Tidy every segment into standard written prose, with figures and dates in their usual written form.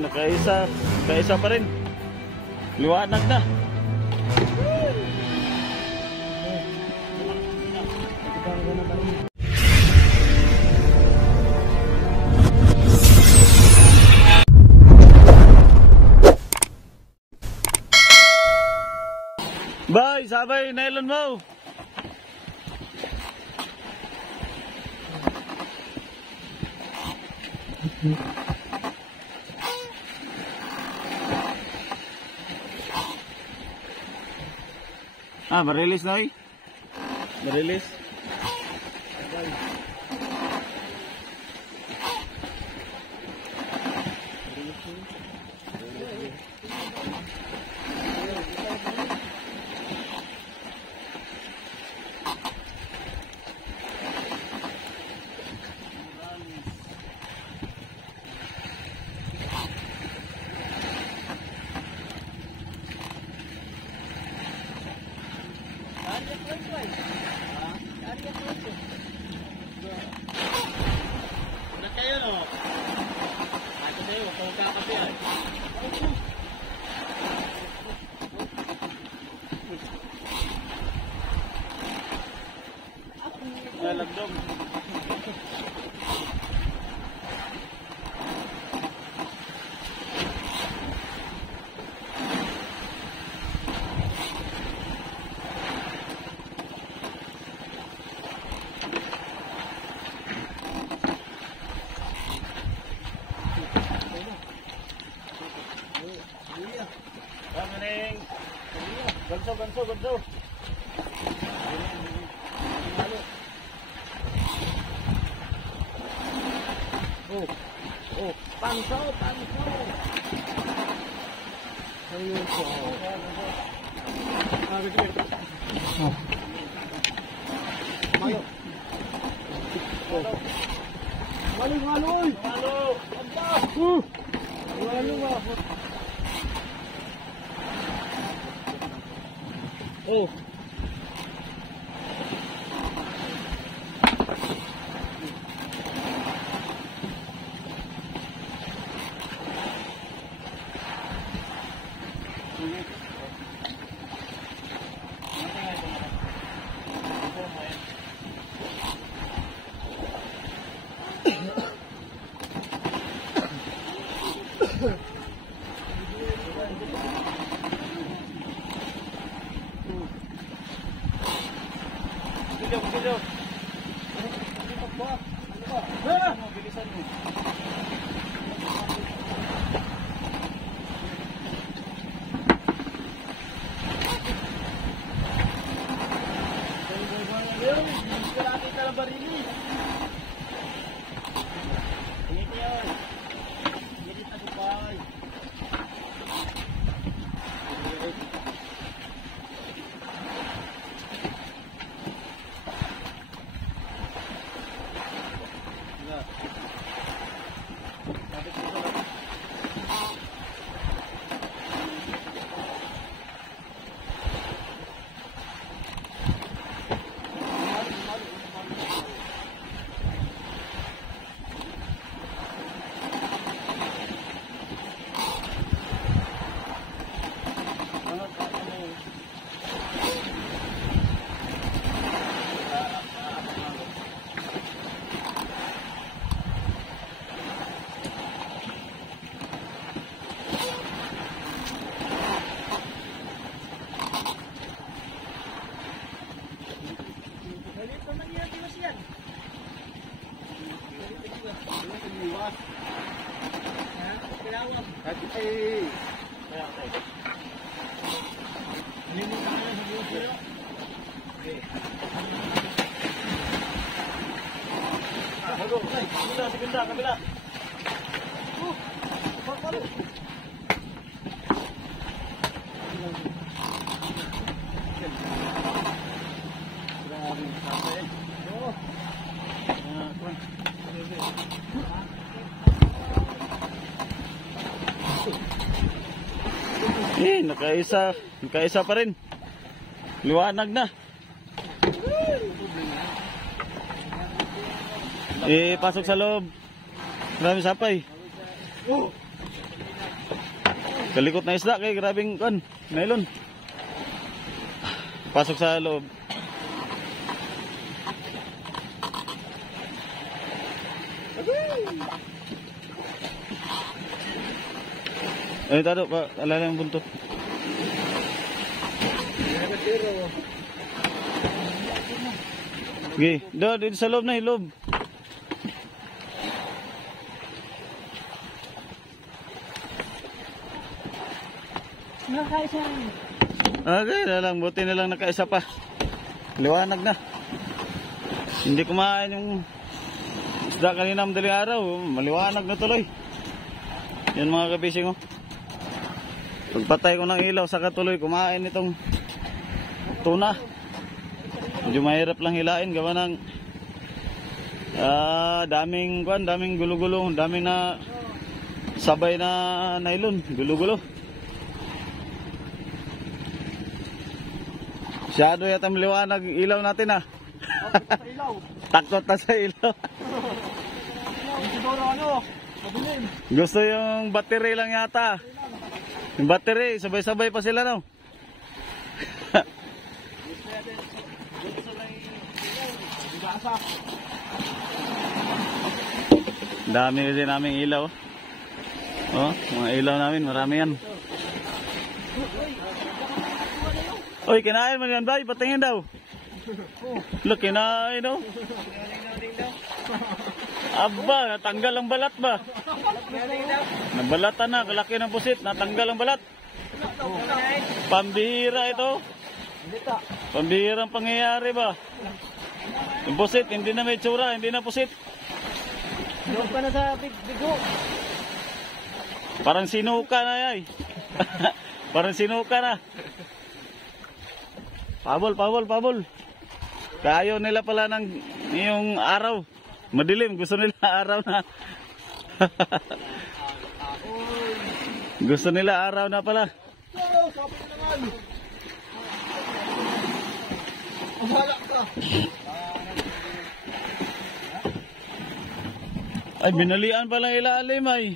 Nakaisa pa rin. Liwanag na. Bye, sabay nylon mo. Ma-release na eh. Ma-release. Lagdom. Banso. Panso. Ayun po. Malo. Malo. Oh. Bilisan mo. Nakaisa pa rin. Liwanag na. Pasok sa loob. Marami sapay. Kalikot na isda kay grabing nylon. Pasok sa loob. Tado pa, alala yung buntot. Okay, dito sa loob na, loob. Nakaisa. Okay, buti na lang nakaisa pa. Liwanag na. Hindi kumain yung isda kanina madaling araw. Maliwanag na tuloy. Yan mga kabising, oh. Pagpatay ko ng ilaw, saka tuloy kumain itong tuna. Medyo mahirap lang hilain gawa ng daming gulo-gulo, daming na sabay na nylon, gulo-gulo. Masyado yata maliwanag ilaw natin, ah. Takot na sa ilaw. Gusto yung battery lang yata. Yung battery, sabay-sabay pa sila, no? Dami din naming ilaw. Oh, mga ilaw namin, marami yan. Oy, kinain mo yan, bay? Patingin daw. Look, kinain daw. Aba, natanggal ang balat ba? Nabalatan na, kalaki ng pusit, natanggal ang balat. Pambihira ito. Pambihirang pangyayari ba? Yung pusit, hindi na may tsura, hindi na pusit. Doon pa na sa bigo. Parang sinuka na yay. Parang sinuka na. Pabol. Kayo nila pala ng yung araw. Madilim, gusto nila araw na. Gusto nila araw na pala. Ay, binalian pala ilalim ay.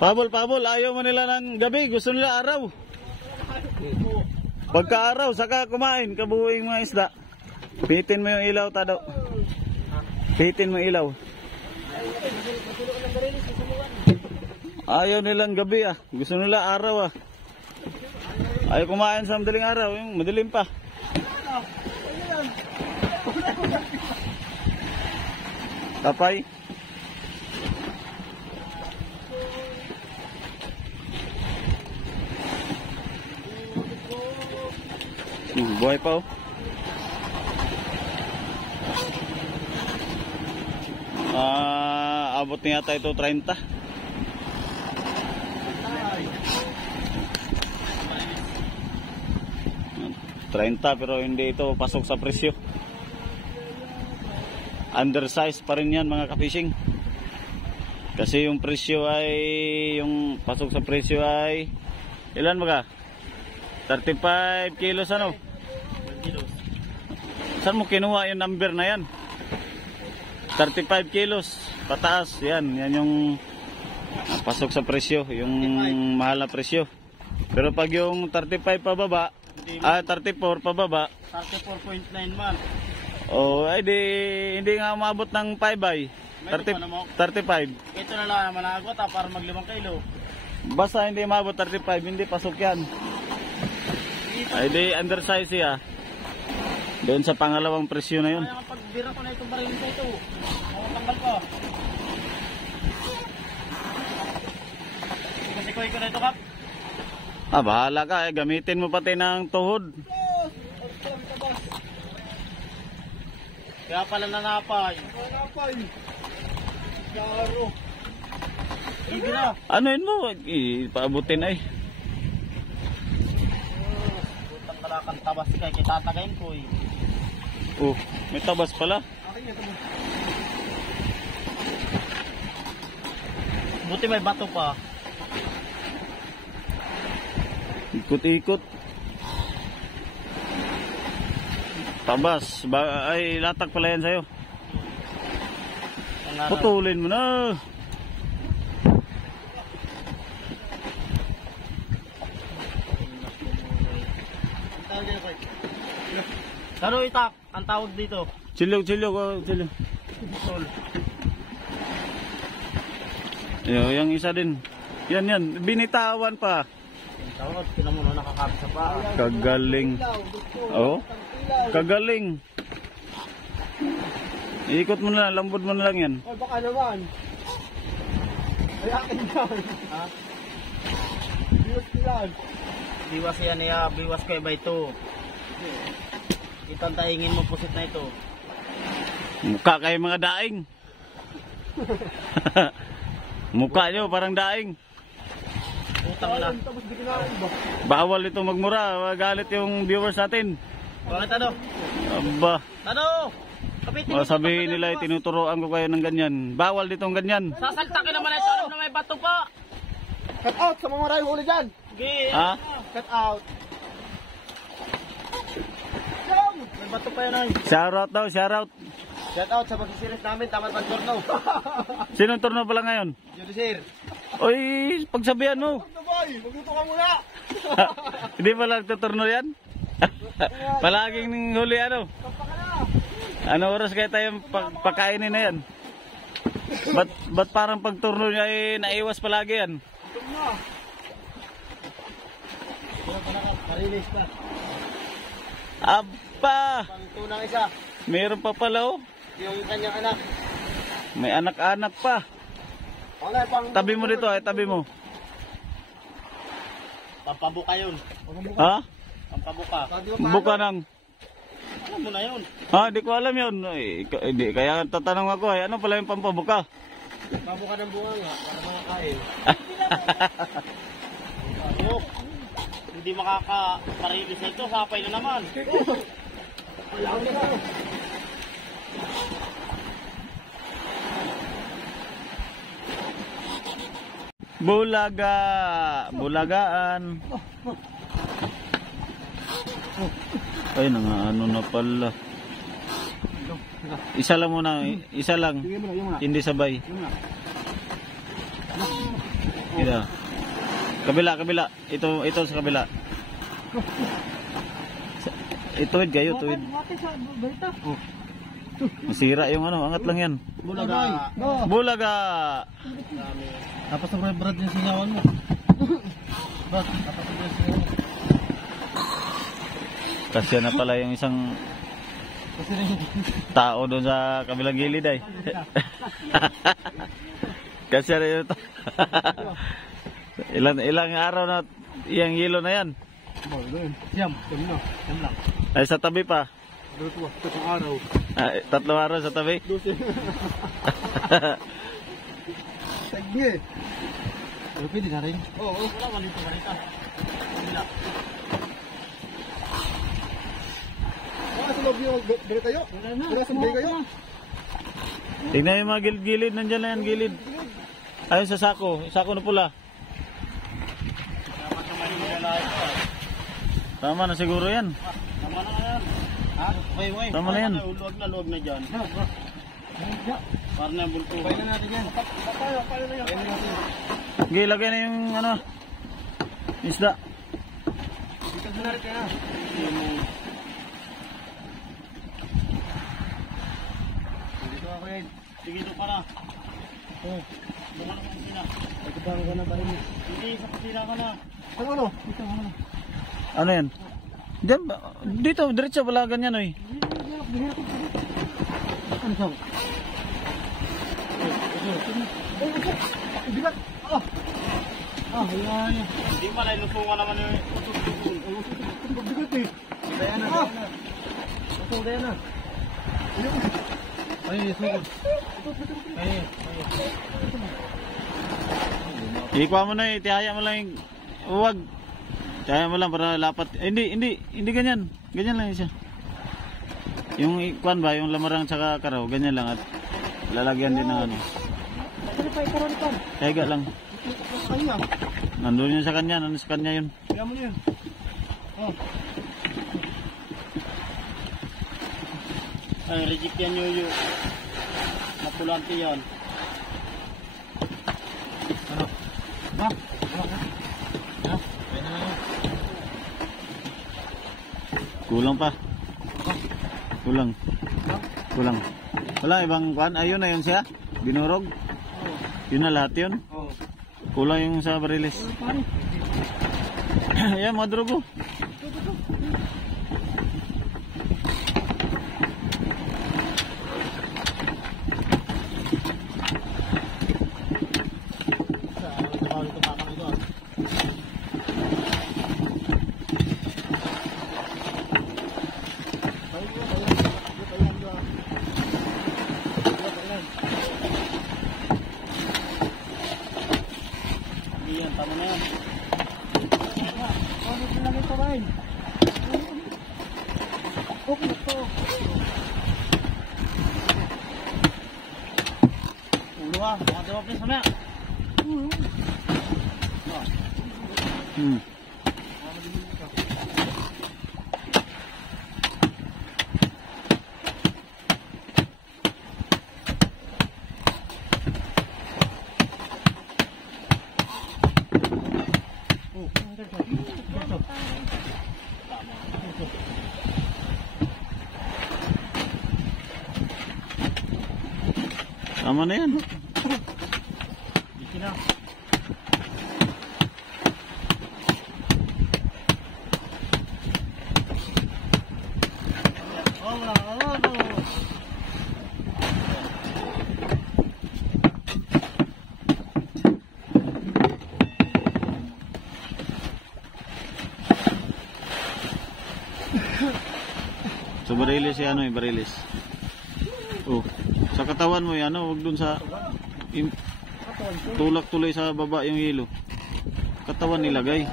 Pabol, ayaw mo nila ng gabi, gusto nila araw. Pagka araw, saka kumain, kabuuing mga isda. Pitin mo yung ilaw, Tado. Pitin mo ilaw. Ayaw nilang gabi, ah. Gusto nila araw, ah. Ayaw kumain sa madaling araw, yung madilim pa. Tapay. Buhay pa, oh. Abot niya yata ito 30. Pero hindi ito pasok sa presyo. Undersize pa rin yan mga ka-fishing. Kasi yung presyo ay, yung pasok sa presyo ay ilan mga? 35 kilos ano? Saan mo kinuha yung number na yan? 35 kilos pataas, yan yung pasok sa presyo, yung mahal na presyo. Pero pag yung 35 pababa, 34 pababa, 34.9 man. oh ay hindi nga umabot ng 5 ay 35. Ito na lang naman ako para mag 5 kilo. Basta hindi umabot 35, hindi pasok yan. Ay di undersize siya. Doon sa pangalawang presyo na yun. Kaya kapag bira ko na itong baril ko ito, tanggal ko. Sikoy ko na ito, Kap. Bahala ka, gamitin mo pati ng tuhod. Kaya pala nanapay. Yaro. Hindi na. Anuin mo, paabutin ay. Putang kalakang tabas kay kitatagayin ko eh. Oh, may tabas pala. Buti may bato pa. Ikot-ikot. Tabas. Ay, latak pala yan sa'yo. Putulin mo na. Pero itak, ang tawag dito. Chilog. Yung isa din. Yan. Binitawan pa. Ang tawag, tinan mo na nakakapit sa paa. Kagaling. Oh. Kagaling. Ikot mo na, lambod mo na lang yan. Ay, baka naman. Ay, akin yan. Ha? Biwas ko yan. Biwas yan niya, biwas ko iba ito. Itang taingin mo pusit na ito. Mukha kayo mga daing. Mukha nyo parang daing. Utang na. Bawal ito magmura, magalit yung viewers natin. Bakit ano? Aba, Ano? Kapitin mo. sabihin nila tinuturoan ko kayo ng ganyan. Bawal ditong ganyan. Sasaltakin naman ito. Alam na may bato pa. Cut out sa mga maraming huli dyan. Okay. Ha? Cut out. May bato pa yan ay. Shoutout daw, shoutout. Cut out sa magsisiris namin. Tamat ang turno. Sinong turno pala ngayon? Judy sir. Oy, pagsabihan mo. Boy, magluto ka muna. Hindi pala nagtuturno yan? Palaging huli ano? Ano oras kaya tayong pakainin na yan? Ba't parang pagturno niya ay naiwas palagi yan? Marilis pa. Aba! Pangtunang isa. Meron pa pala oh. Yung kanyang anak. May anak-anak pa. Okay, Tabi mo dito ay tabi mo. Pampabuka yun. Ha? Pampabuka. Buka ng... Alam mo na yun. Ha, di ko alam yun. Hindi, kaya tatanong ako ay ano pala yung pampabuka? Pampabuka ng bunga nga. Para mga kain. Ano? Hindi makaka-parilis na ito. Sapay na naman. Wala ko na. Bulaga! Bulagaan! Ay, ano na pala. Isa lang muna, isa lang. Hindi sabay. Ito. Kabila. Ito sa kabila. Tuwid kayo, tuwid. Masira yung ano, angat lang yan. Bulaga. Bulaga! Tapos na brad yung sinyawan mo. Brad, tapos na yung sinyawan mo. Kasi na pala yung isang tao doon sa kabilang gilid ay. Kasi rin ito. ilang araw na yung hilo na yan. Siyam lang. Ay sa tabi pa. 3 araw. 3 araw sa tabi. Sige. Pero pwede na rin. Oo, wala man dito kanita. Wala. Wala sa loob yung bili kayo? Wala sa bili kayo? Tignan yung mga gilid, nandyan na yan, gilid. Ayun sa sako na pula. Tama na siguro yan. Tama na yan. Ha? Okay. Tama na yan. Luwag na dyan. Para na yung bulto. Pwede na natin yan. Pwede na yan. Okay, lagay na yung ano, isda. Dito na rin kaya. Dito ako yun. Sige, dito para. Oo. Buka na kusina. Pagkabang ko na ba rin? Hindi, sa kusina ko na. Ano? Dito ako na. Ano yan? Diyan, dito, diretso pala ganyan oy. Ano sa? Bigat. Ayan. Hindi pala ilusungan naman yung bigat eh. Kaya na. Kaya na. Ay, sugod. Ay. Ikuha mo na tihaya mo lang yung huwag. Tihaya mo lang para lapat. Hindi ganyan. Ganyan lang siya. Yung ikuan ba, yung lamarang tsaka karaw, ganyan lang at lalagyan din ng ano. Higa lang. Kaya. Nandun yun sa kanya, nandun sa kanya yun. Kaya mo na yun. Oh. Ay, reject yan yung napulante yan. Ano? Ha? Ha? Pwede na yun. Kulang pa. Kulang. Kulang. Wala ibang kwan. Ayun na yun siya. Binurog. Yun na lahat yun. Oh. Kulang yung sa barilis. Ayan mga drogo. Yan, tama na yan. Ano lang ito ba yun? Okay ito. Ulo ha, baka diba pa sana. Tama na yan. Dito na. Oh, wala. Oh, no. Sa barilis ano yung barilis. Oh, sa katawan mo yan, wag dun sa tulak tuloy sa baba yung hilo. Katawan nilagay.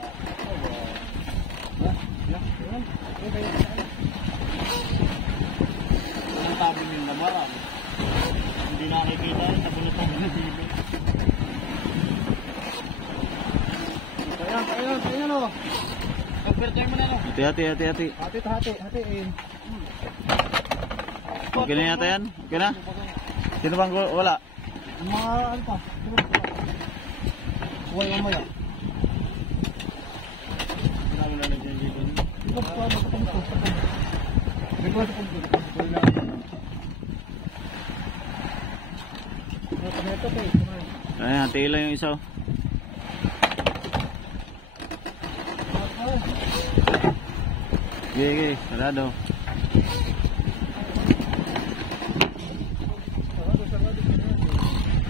Ang tabi yung namarang. Hindi nakikita rin sa bulutang ng hilo. Ayan o. Nagpertay mo na no. Hati. Hati. Okay na yata yan? Okay na? Sino bang wala? Mga ano pa? Huwag mamaya. Marami na lang dyan dito. Ito pa, magkapagpag. May kwa sa pagpag. Ito pa eh. Ayan, hati lang yung isa. Okay, sarado.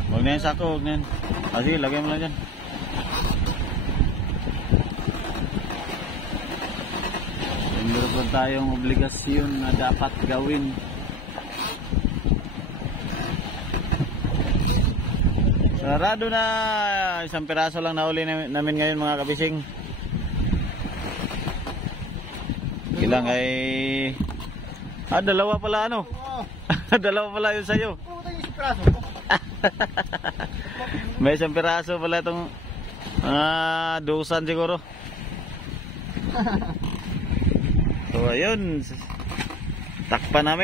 Huwag na yung sako, huwag na yan. Sige, lagay mo lang dyan. Meron po tayong obligasyon na dapat gawin. Sarado na. Isang piraso lang nahuli namin ngayon mga kabising. Ilang ay... dalawa pala ano? Dalawa pala yun sa'yo. May isang piraso pala itong dusan siguro. So ayun, takpan na.